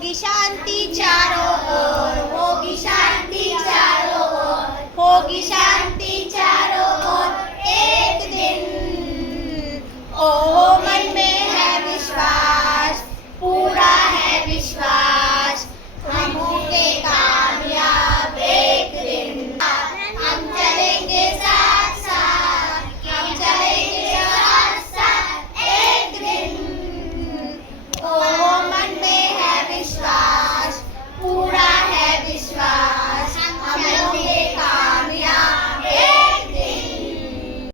होगी शांति चारों ओर, होगी शांति चारों ओर, होगी शांति चारों ओर एक दिन। ओ मन में है विश्वास, पूरा है विश्वास।